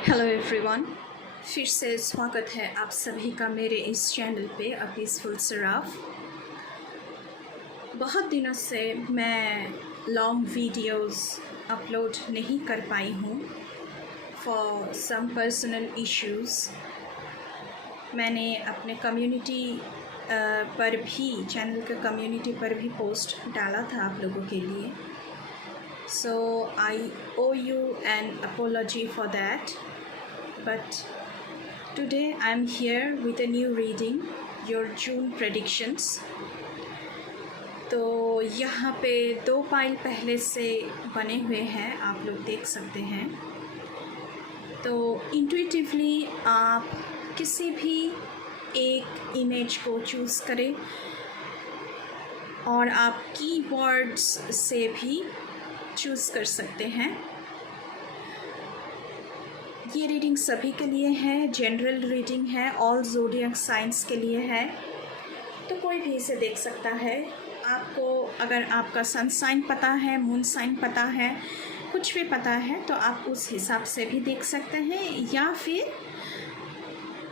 Hello everyone, फिर से स्वागत है आप सभी का मेरे इस चैनल पे अ पीसफुल सराफ। बहुत दिनों से मैं लॉन्ग वीडियोस अपलोड नहीं कर पाई हूँ फॉर सम पर्सनल इश्यूज़। मैंने अपने कम्युनिटी पर भी, चैनल के कम्युनिटी पर भी पोस्ट डाला था आप लोगों के लिए। So I owe you an apology for that. But today I'm here with a new reading, your June predictions. तो यहाँ पे 2 पाइल पहले से बने हुए हैं, आप लोग देख सकते हैं। तो इंट्यूटिवली आप किसी भी एक इमेज को चूज़ करें और आप कीवर्ड्स से भी चूज़ कर सकते हैं। ये रीडिंग सभी के लिए है, जनरल रीडिंग है, ऑल ज़ोडिएक साइंस के लिए है, तो कोई भी इसे देख सकता है। आपको अगर आपका सन साइन पता है, मून साइन पता है, कुछ भी पता है, तो आप उस हिसाब से भी देख सकते हैं, या फिर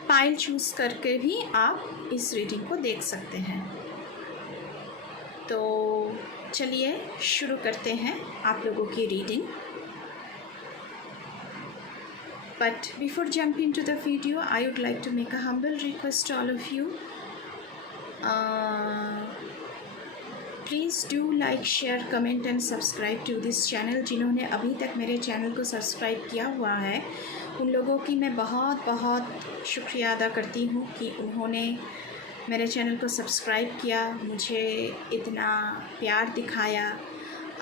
पाइल चूज़ करके भी आप इस रीडिंग को देख सकते हैं। तो चलिए शुरू करते हैं आप लोगों की reading. But before jumping into the video, I would like to make a humble request to all of you. Please do like, share, comment and subscribe to this channel. जिन्होंने अभी तक मेरे चैनल को सब्सक्राइब किया हुआ है, उन लोगों की मैं बहुत बहुत शुक्रिया अदा करती हूँ कि उन्होंने मेरे चैनल को सब्सक्राइब किया, मुझे इतना प्यार दिखाया,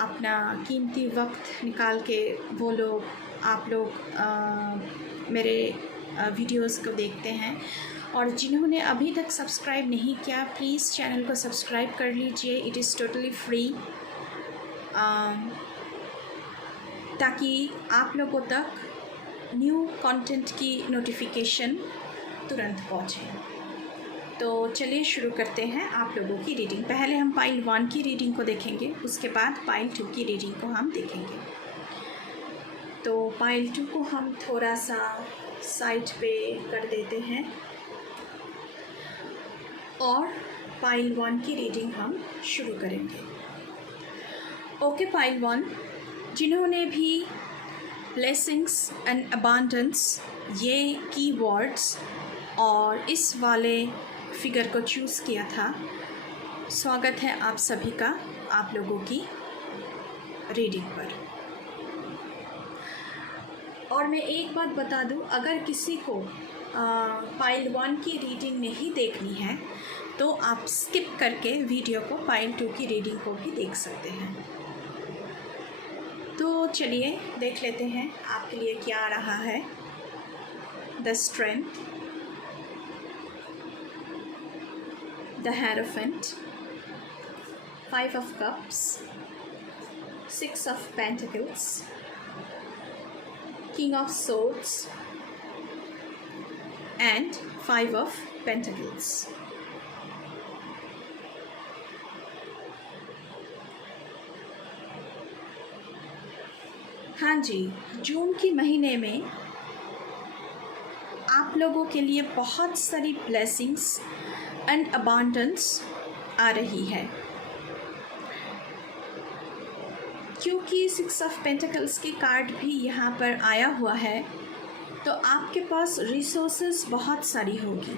अपना कीमती वक्त निकाल के वो लोग, आप लोग मेरे वीडियोस को देखते हैं। और जिन्होंने अभी तक सब्सक्राइब नहीं किया, प्लीज़ चैनल को सब्सक्राइब कर लीजिए। इट इज़ टोटली फ्री, ताकि आप लोगों तक न्यू कंटेंट की नोटिफिकेशन तुरंत पहुँचे। तो चलिए शुरू करते हैं आप लोगों की रीडिंग। पहले हम पाइल 1 की रीडिंग को देखेंगे, उसके बाद पाइल 2 की रीडिंग को हम देखेंगे। तो पाइल 2 को हम थोड़ा सा साइड पे कर देते हैं और पाइल 1 की रीडिंग हम शुरू करेंगे। ओके, पाइल 1, जिन्होंने भी ब्लेसिंग्स एंड अबांडेंस ये कीवर्ड्स और इस वाले फिगर को चूज़ किया था, स्वागत है आप सभी का आप लोगों की रीडिंग पर। और मैं एक बात बता दूं, अगर किसी को पाइल 1 की रीडिंग नहीं देखनी है तो आप स्किप करके वीडियो को पाइल 2 की रीडिंग को भी देख सकते हैं। तो चलिए देख लेते हैं आपके लिए क्या आ रहा है। The strength, the Hierophant, 5 of Cups, 6 of Pentacles, King of Swords and 5 of Pentacles. हाँ जी, जून के महीने में आप लोगों के लिए बहुत सारी ब्लेसिंग्स एंड अबांडेंस आ रही है, क्योंकि 6 ऑफ पेंटिकल्स की कार्ड भी यहाँ पर आया हुआ है। तो आपके पास रिसोर्सेज बहुत सारी होगी,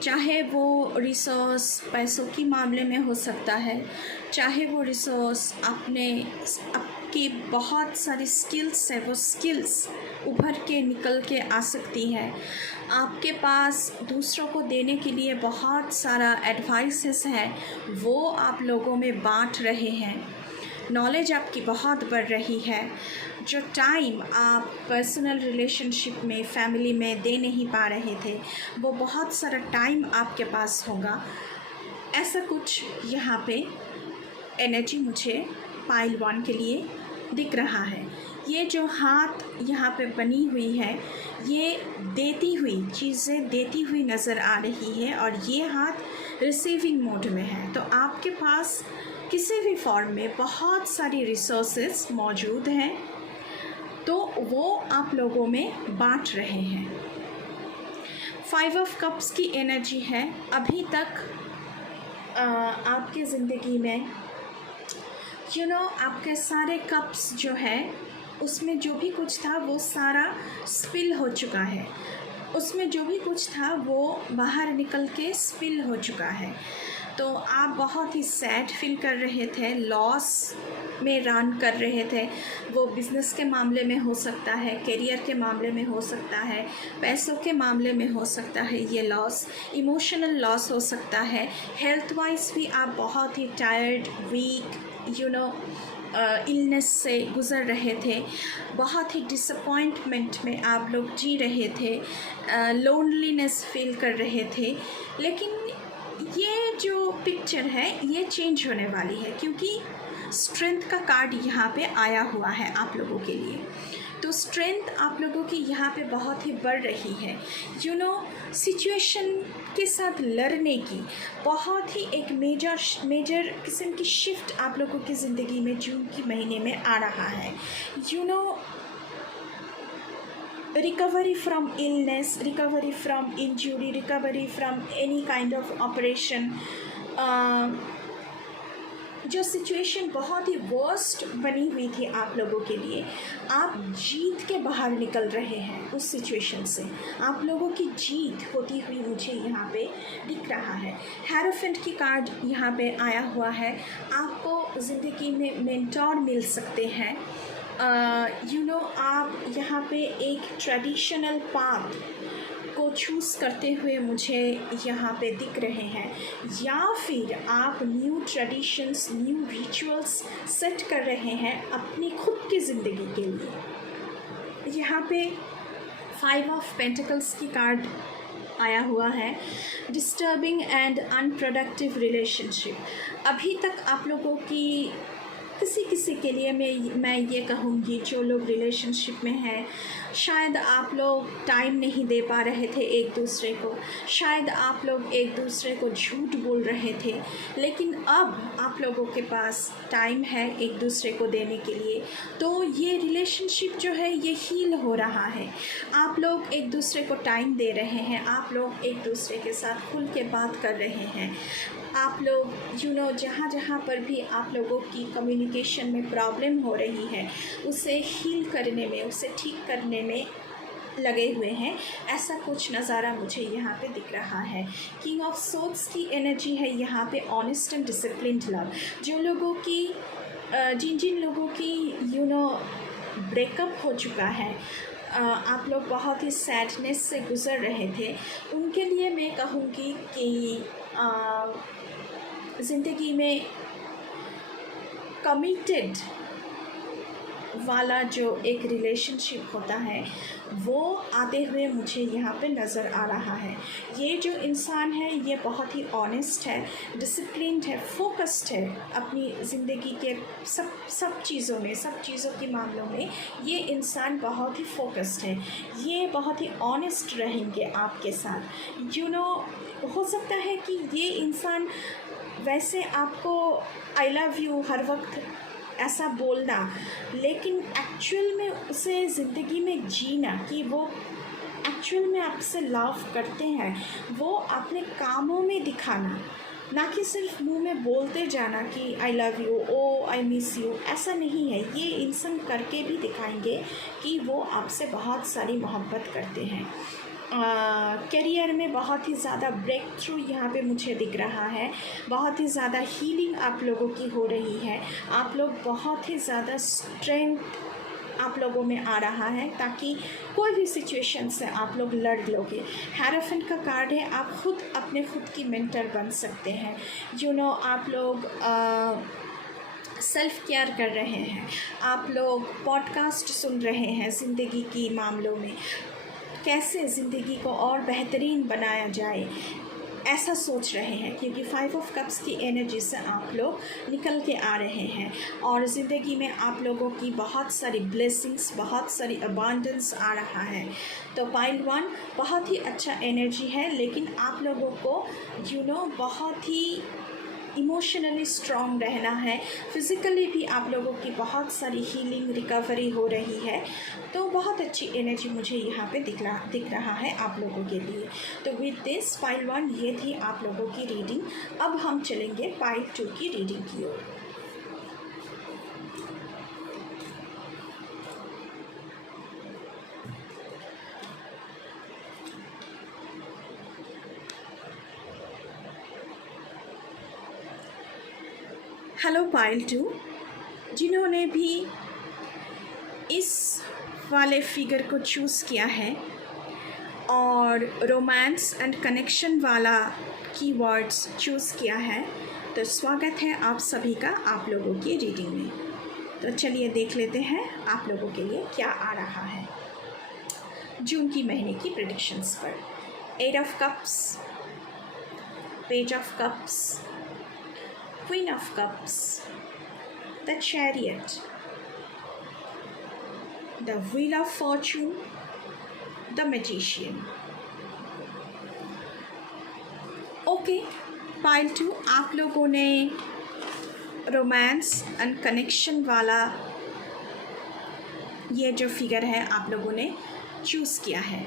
चाहे वो रिसोर्स पैसों की मामले में हो सकता है, चाहे वो रिसोर्स आपकी बहुत सारी स्किल्स है, वो स्किल्स उभर के निकल के आ सकती है। आपके पास दूसरों को देने के लिए बहुत सारा एडवाइसेस है, वो आप लोगों में बांट रहे हैं। नॉलेज आपकी बहुत बढ़ रही है। जो टाइम आप पर्सनल रिलेशनशिप में, फैमिली में दे नहीं पा रहे थे, वो बहुत सारा टाइम आपके पास होगा। ऐसा कुछ यहाँ पे एनर्जी मुझे पाइल 1 के लिए दिख रहा है। ये जो हाथ यहाँ पे बनी हुई है, ये देती हुई चीज़ें देती हुई नज़र आ रही है और ये हाथ रिसीविंग मोड में है। तो आपके पास किसी भी फॉर्म में बहुत सारी रिसोर्सेज मौजूद हैं तो वो आप लोगों में बांट रहे हैं। 5 ऑफ कप्स की एनर्जी है, अभी तक आपकी ज़िंदगी में आपके सारे कप्स जो है उसमें जो भी कुछ था वो सारा स्पिल हो चुका है, उसमें जो भी कुछ था वो बाहर निकल के स्पिल हो चुका है। तो आप बहुत ही सैड फील कर रहे थे, लॉस में रन कर रहे थे। वो बिज़नेस के मामले में हो सकता है, करियर के मामले में हो सकता है, पैसों के मामले में हो सकता है, ये लॉस इमोशनल लॉस हो सकता है। हेल्थ वाइज भी आप बहुत ही टायर्ड, वीक, इलनेस से गुज़र रहे थे, बहुत ही डिसअपॉइंटमेंट में आप लोग जी रहे थे, लोनलीनेस फील कर रहे थे। लेकिन ये जो पिक्चर है ये चेंज होने वाली है, क्योंकि स्ट्रेंथ का कार्ड यहाँ पे आया हुआ है आप लोगों के लिए। तो स्ट्रेंथ आप लोगों की यहाँ पे बहुत ही बढ़ रही है। सिचुएशन के साथ लड़ने की बहुत ही एक मेजर किस्म की शिफ्ट आप लोगों की ज़िंदगी में जून के महीने में आ रहा है। recovery from illness, recovery from injury, recovery from any kind of operation, जो सिचुएशन बहुत ही वर्स्ट बनी हुई थी आप लोगों के लिए, आप जीत के बाहर निकल रहे हैं उस सिचुएशन से। आप लोगों की जीत होती हुई मुझे यहाँ पे दिख रहा है। हेरोफेंट की कार्ड यहाँ पे आया हुआ है। आपको ज़िंदगी में मेंटोर मिल सकते हैं। आप यहाँ पे एक ट्रेडिशनल पाथ को चूज़ करते हुए मुझे यहाँ पे दिख रहे हैं, या फिर आप new traditions, new rituals set कर रहे हैं अपनी खुद की ज़िंदगी के लिए। यहाँ पे 5 ऑफ पेंटिकल्स की कार्ड आया हुआ है। Disturbing and unproductive relationship. अभी तक आप लोगों की किसी के लिए मैं ये कहूँगी, जो लोग रिलेशनशिप में हैं, शायद आप लोग टाइम नहीं दे पा रहे थे एक दूसरे को, शायद आप लोग एक दूसरे को झूठ बोल रहे थे, लेकिन अब आप लोगों के पास टाइम है एक दूसरे को देने के लिए। तो ये रिलेशनशिप जो है ये हील हो रहा है। आप लोग एक दूसरे को टाइम दे रहे हैं, आप लोग एक दूसरे के साथ खुल के बात कर रहे हैं। आप लोग जहाँ पर भी आप लोगों की कम्युनिकेशन में प्रॉब्लम हो रही है उसे हील करने में, उसे ठीक करने में लगे हुए हैं। ऐसा कुछ नज़ारा मुझे यहाँ पे दिख रहा है। किंग ऑफ सोर्ड्स की एनर्जी है यहाँ पे, ऑनेस्ट एंड डिसिप्लिन्ड लव। जो लोगों की जिन लोगों की ब्रेकअप हो चुका है, आप लोग बहुत ही सैडनेस से गुज़र रहे थे, उनके लिए मैं कहूँगी कि ज़िंदगी में कमिटेड वाला जो एक रिलेशनशिप होता है वो आते हुए मुझे यहाँ पे नज़र आ रहा है। ये जो इंसान है ये बहुत ही ऑनेस्ट है, डिसिप्लिन्ड है, फोकस्ड है अपनी ज़िंदगी के सब चीज़ों में, सब चीज़ों के मामलों में ये इंसान बहुत ही फोकस्ड है। ये बहुत ही ऑनेस्ट रहेंगे आपके साथ। हो सकता है कि ये इंसान वैसे आपको आई लव यू हर वक्त ऐसा बोलना, लेकिन एक्चुअल में उसे ज़िंदगी में जीना, कि वो एक्चुअल में आपसे लव करते हैं, वो अपने कामों में दिखाना, ना कि सिर्फ मुंह में बोलते जाना कि I love you, oh I miss you. ऐसा नहीं है, ये इंसान करके भी दिखाएंगे कि वो आपसे बहुत सारी मोहब्बत करते हैं। करियर में बहुत ही ज़्यादा ब्रेक थ्रू यहाँ पे मुझे दिख रहा है। बहुत ही ज़्यादा हीलिंग आप लोगों की हो रही है। आप लोग बहुत ही ज़्यादा स्ट्रेंथ आप लोगों में आ रहा है, ताकि कोई भी सिचुएशन से आप लोग लड़ लोगे। हेरोफेंट का कार्ड है, आप खुद अपने खुद की मेंटर बन सकते हैं। आप लोग सेल्फ़ केयर कर रहे हैं, आप लोग पॉडकास्ट सुन रहे हैं ज़िंदगी की मामलों में, कैसे ज़िंदगी को और बेहतरीन बनाया जाए, ऐसा सोच रहे हैं, क्योंकि 5 ऑफ कप्स की एनर्जी से आप लोग निकल के आ रहे हैं और ज़िंदगी में आप लोगों की बहुत सारी ब्लेसिंग्स, बहुत सारी अबांडेंस आ रहा है। तो पाइल 1 बहुत ही अच्छा एनर्जी है, लेकिन आप लोगों को बहुत ही इमोशनली स्ट्रॉन्ग रहना है, फिज़िकली भी आप लोगों की बहुत सारी हीलिंग रिकवरी हो रही है। तो बहुत अच्छी एनर्जी मुझे यहाँ पे दिख रहा है आप लोगों के लिए। तो विद दिस पाइल 1 ये थी आप लोगों की रीडिंग। अब हम चलेंगे पाइल 2 की रीडिंग की ओर। हेलो पाइल 2, जिन्होंने भी इस वाले फिगर को चूज़ किया है और रोमांस एंड कनेक्शन वाला कीवर्ड्स चूज़ किया है, तो स्वागत है आप सभी का आप लोगों की रीडिंग में। तो चलिए देख लेते हैं आप लोगों के लिए क्या आ रहा है जून की महीने की प्रेडिक्शंस पर। 8 of cups, page of cups, Queen of Cups, the Chariot, the Wheel of Fortune, the Magician. Okay pile 2, आप लोगों ने रोमांस एंड कनेक्शन वाला ये जो फिगर है आप लोगों ने चूज़ किया है।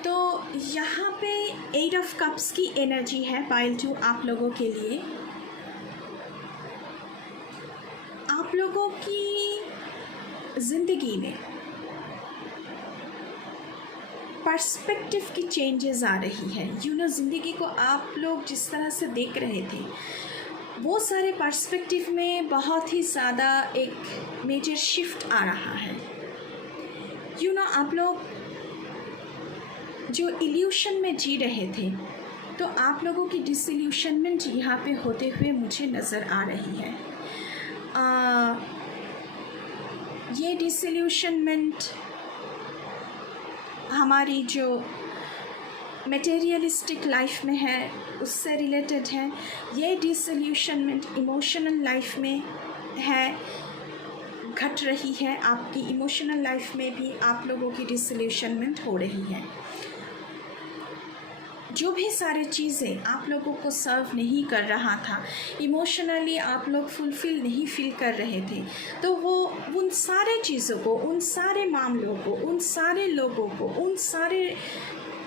तो यहाँ पे 8 ऑफ कप्स की एनर्जी है पाइल 2 आप लोगों के लिए। आप लोगों की ज़िंदगी में पर्सपेक्टिव की चेंजेस आ रही है। ज़िंदगी को आप लोग जिस तरह से देख रहे थे वो सारे पर्सपेक्टिव में बहुत ही ज़्यादा एक मेजर शिफ्ट आ रहा है। आप लोग जो इल्यूशन में जी रहे थे, तो आप लोगों की डिसइल्यूशनमेंट यहाँ पे होते हुए मुझे नज़र आ रही है। ये डिसइल्यूशनमेंट हमारी जो मटेरियलिस्टिक लाइफ में है उससे रिलेटेड है। ये डिसइल्यूशनमेंट इमोशनल लाइफ में है, घट रही है। आपकी इमोशनल लाइफ में भी आप लोगों की डिसइल्यूशनमेंट हो रही है। जो भी सारे चीज़ें आप लोगों को सर्व नहीं कर रहा था, इमोशनली आप लोग फुलफ़िल नहीं फील कर रहे थे, तो वो उन सारे चीज़ों को, उन सारे मामलों को, उन सारे लोगों को, उन सारे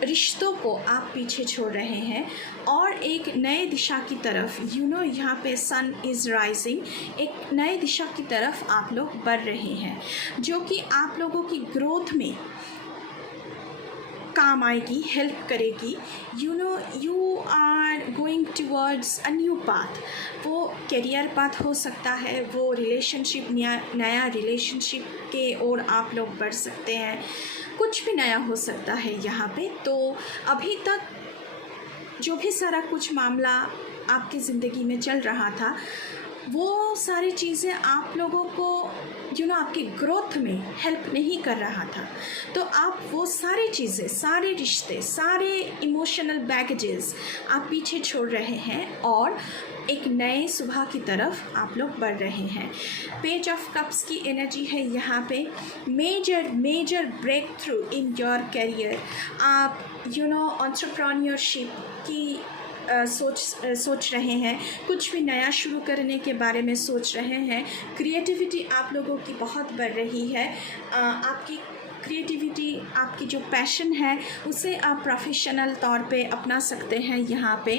रिश्तों को आप पीछे छोड़ रहे हैं और एक नए दिशा की तरफ यहाँ पे सन इज़ राइजिंग, एक नए दिशा की तरफ आप लोग बढ़ रहे हैं, जो कि आप लोगों की ग्रोथ में काम आएगी, हेल्प करेगी। You are going towards a new path. वो करियर पाथ हो सकता है, वो रिलेशनशिप, नया रिलेशनशिप के ओर आप लोग बढ़ सकते हैं, कुछ भी नया हो सकता है यहाँ पे। तो अभी तक जो भी सारा कुछ मामला आपकी ज़िंदगी में चल रहा था, वो सारी चीज़ें आप लोगों को आपकी ग्रोथ में हेल्प नहीं कर रहा था। तो आप वो सारी चीज़ें, सारे रिश्ते, सारे इमोशनल बैगेजेस आप पीछे छोड़ रहे हैं और एक नए सुबह की तरफ आप लोग बढ़ रहे हैं। पेज ऑफ कप्स की एनर्जी है यहाँ पे। Major breakthrough in your career. आप एंटरप्रेन्योरशिप की सोच रहे हैं, कुछ भी नया शुरू करने के बारे में सोच रहे हैं। क्रिएटिविटी आप लोगों की बहुत बढ़ रही है। आपकी क्रिएटिविटी, आपकी जो पैशन है उसे आप प्रोफेशनल तौर पे अपना सकते हैं। यहाँ पे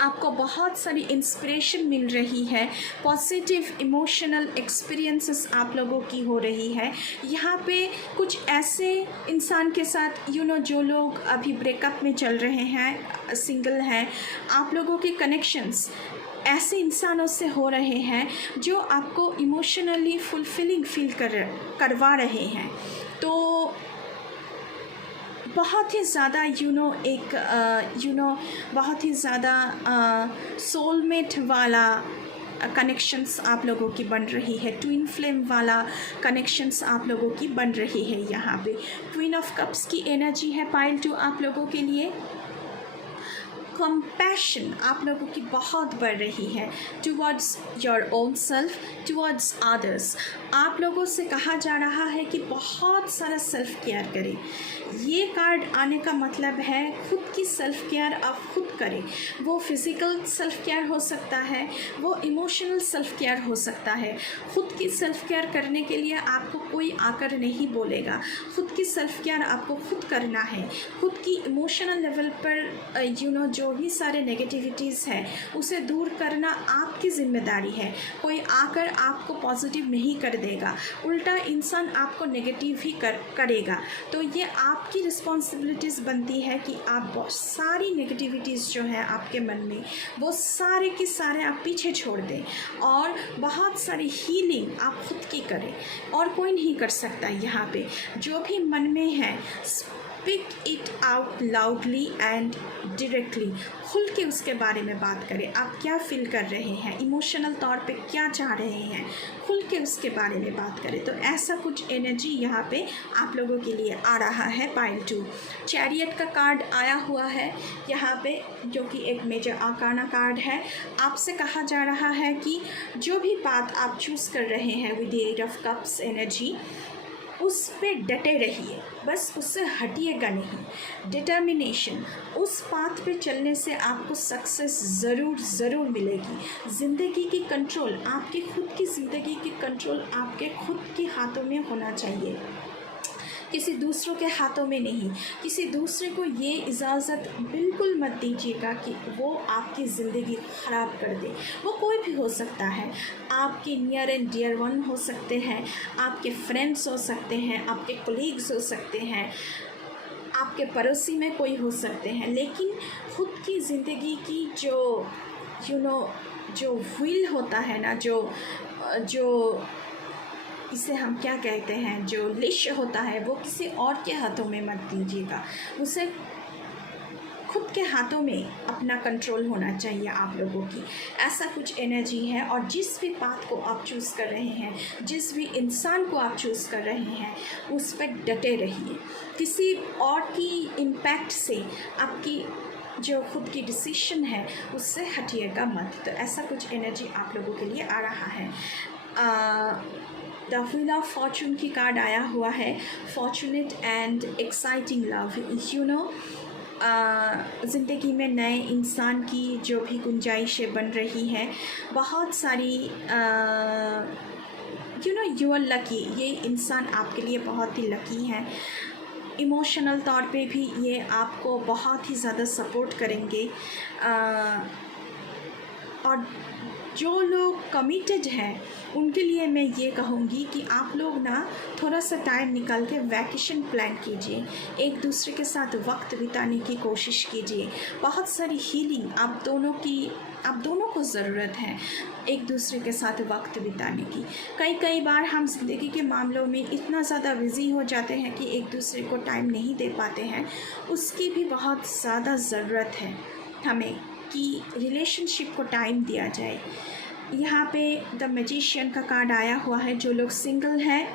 आपको बहुत सारी इंस्पिरेशन मिल रही है, पॉजिटिव इमोशनल एक्सपीरियंसेस आप लोगों की हो रही है। यहाँ पे कुछ ऐसे इंसान के साथ जो लोग अभी ब्रेकअप में चल रहे हैं, सिंगल हैं, आप लोगों के कनेक्शंस ऐसे इंसानों से हो रहे हैं जो आपको इमोशनली फुलफिलिंग फील करवा रहे हैं। तो बहुत ही ज़्यादा बहुत ही ज़्यादा सोलमेट वाला कनेक्शंस आप लोगों की बन रही है। ट्विन फ्लेम वाला कनेक्शंस आप लोगों की बन रही है। यहाँ पे क्वीन ऑफ कप्स की एनर्जी है पाइल 2 आप लोगों के लिए। कंपैशन आप लोगों की बहुत बढ़ रही है towards your own self, towards others. आप लोगों से कहा जा रहा है कि बहुत सारा सेल्फ केयर करें। ये कार्ड आने का मतलब है खुद की सेल्फ केयर आप खुद करें। वो फिज़िकल सेल्फ केयर हो सकता है, वो इमोशनल सेल्फ केयर हो सकता है। खुद की सेल्फ केयर करने के लिए आपको कोई आकर नहीं बोलेगा। खुद की सेल्फ केयर आपको खुद करना है। खुद की इमोशनल लेवल पर जो भी सारे नेगेटिविटीज़ है उसे दूर करना आपकी ज़िम्मेदारी है। कोई आकर आपको पॉजिटिव नहीं कर देगा, उल्टा इंसान आपको नेगेटिव ही करेगा। तो ये आपकी रिस्पॉन्सिबिलिटीज़ बनती है कि आप बहुत सारी नेगेटिविटीज़ जो है आपके मन में वो सारे के सारे आप पीछे छोड़ दें और बहुत सारी हीलिंग आप खुद की करें। और कोई नहीं कर सकता। यहाँ पे जो भी मन में है speak it out loudly and directly, खुल के उसके बारे में बात करें। आप क्या फील कर रहे हैं, इमोशनल तौर पे क्या चाह रहे हैं, खुल के उसके बारे में बात करें। तो ऐसा कुछ एनर्जी यहाँ पे आप लोगों के लिए आ रहा है। पाइल 2 चैरियट का कार्ड आया हुआ है यहाँ पे, जो कि एक मेजर आर्काना कार्ड है। आपसे कहा जा रहा है कि जो भी बात आप चूज़ कर रहे हैं with the 8 of cups energy, उस पे डटे रहिए, बस उससे हटिएगा नहीं। डिटर्मिनेशन, उस पाथ पे चलने से आपको सक्सेस ज़रूर मिलेगी। ज़िंदगी की कंट्रोल, आपकी खुद की ज़िंदगी की कंट्रोल आपके खुद के हाथों में होना चाहिए, किसी दूसरों के हाथों में नहीं। किसी दूसरे को ये इजाज़त बिल्कुल मत दीजिएगा कि वो आपकी ज़िंदगी ख़राब कर दे। वो कोई भी हो सकता है, आपके नियर एंड डियर वन हो सकते हैं, आपके फ्रेंड्स हो सकते हैं, आपके कोलीग्स हो सकते हैं, आपके पड़ोसी में कोई हो सकते हैं। लेकिन खुद की ज़िंदगी की जो जो व्हील होता है ना, जो इसे हम क्या कहते हैं, जो लिश होता है, वो किसी और के हाथों में मत दीजिएगा। उसे खुद के हाथों में अपना कंट्रोल होना चाहिए आप लोगों की। ऐसा कुछ एनर्जी है। और जिस भी बात को आप चूज़ कर रहे हैं, जिस भी इंसान को आप चूज़ कर रहे हैं, उस पर डटे रहिए। किसी और की इम्पैक्ट से आपकी जो खुद की डिसीजन है उससे हटिएगा मत। तो ऐसा कुछ एनर्जी आप लोगों के लिए आ रहा है। द व्हील ऑफ फॉर्चून की कार्ड आया हुआ है। फॉर्चुनेट एंड एक्साइटिंग लव, ज़िंदगी में नए इंसान की जो भी गुंजाइशें बन रही हैं, बहुत सारी यू आर लकी। ये इंसान आपके लिए बहुत ही लकी है। इमोशनल तौर पे भी ये आपको बहुत ही ज़्यादा सपोर्ट करेंगे। और जो लोग कमिटेड हैं उनके लिए मैं ये कहूँगी कि आप लोग ना थोड़ा सा टाइम निकाल के वैकेशन प्लान कीजिए, एक दूसरे के साथ वक्त बिताने की कोशिश कीजिए। बहुत सारी हीलिंग आप दोनों को ज़रूरत है एक दूसरे के साथ वक्त बिताने की। कई बार हम ज़िंदगी के मामलों में इतना ज़्यादा बिज़ी हो जाते हैं कि एक दूसरे को टाइम नहीं दे पाते हैं। उसकी भी बहुत ज़्यादा ज़रूरत है हमें कि रिलेशनशिप को टाइम दिया जाए। यहाँ पे द मैजिशियन का कार्ड आया हुआ है। जो लोग सिंगल हैं,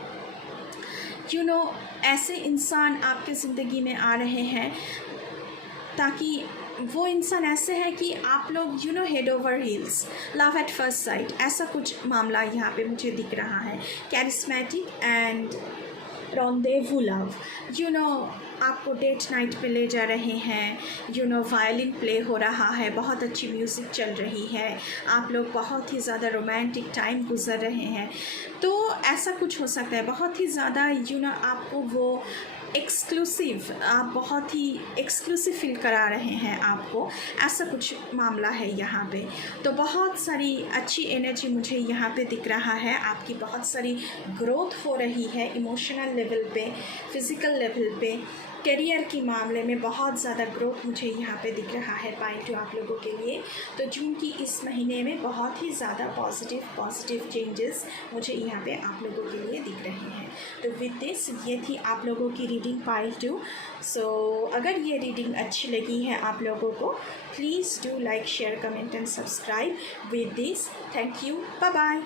ऐसे इंसान आपके ज़िंदगी में आ रहे हैं ताकि वो इंसान ऐसे है कि आप लोग head over heels, love at first sight, ऐसा कुछ मामला यहाँ पे मुझे दिख रहा है। कैरिस्मेटिक एंड रॉन्डेवू लव, आपको डेट नाइट पे ले जा रहे हैं, वायलिन प्ले हो रहा है, बहुत अच्छी म्यूज़िक चल रही है, आप लोग बहुत ही ज़्यादा रोमांटिक टाइम गुजर रहे हैं। तो ऐसा कुछ हो सकता है। बहुत ही ज़्यादा आपको वो एक्सक्लूसिव, आप बहुत ही एक्सक्लूसिव फील करा रहे हैं आपको, ऐसा कुछ मामला है यहाँ पे। तो बहुत सारी अच्छी एनर्जी मुझे यहाँ पे दिख रहा है। आपकी बहुत सारी ग्रोथ हो रही है इमोशनल लेवल पे, फिज़िकल लेवल पे, करियर के मामले में बहुत ज़्यादा ग्रोथ मुझे यहाँ पे दिख रहा है पाइल 2 आप लोगों के लिए। तो जून की इस महीने में बहुत ही ज़्यादा पॉजिटिव चेंजेस मुझे यहाँ पे आप लोगों के लिए दिख रहे हैं। तो विद दिस ये थी आप लोगों की रीडिंग पाइल 2। सो अगर ये रीडिंग अच्छी लगी है आप लोगों को, please do like, share, comment and subscribe. With this, thank you, bye bye.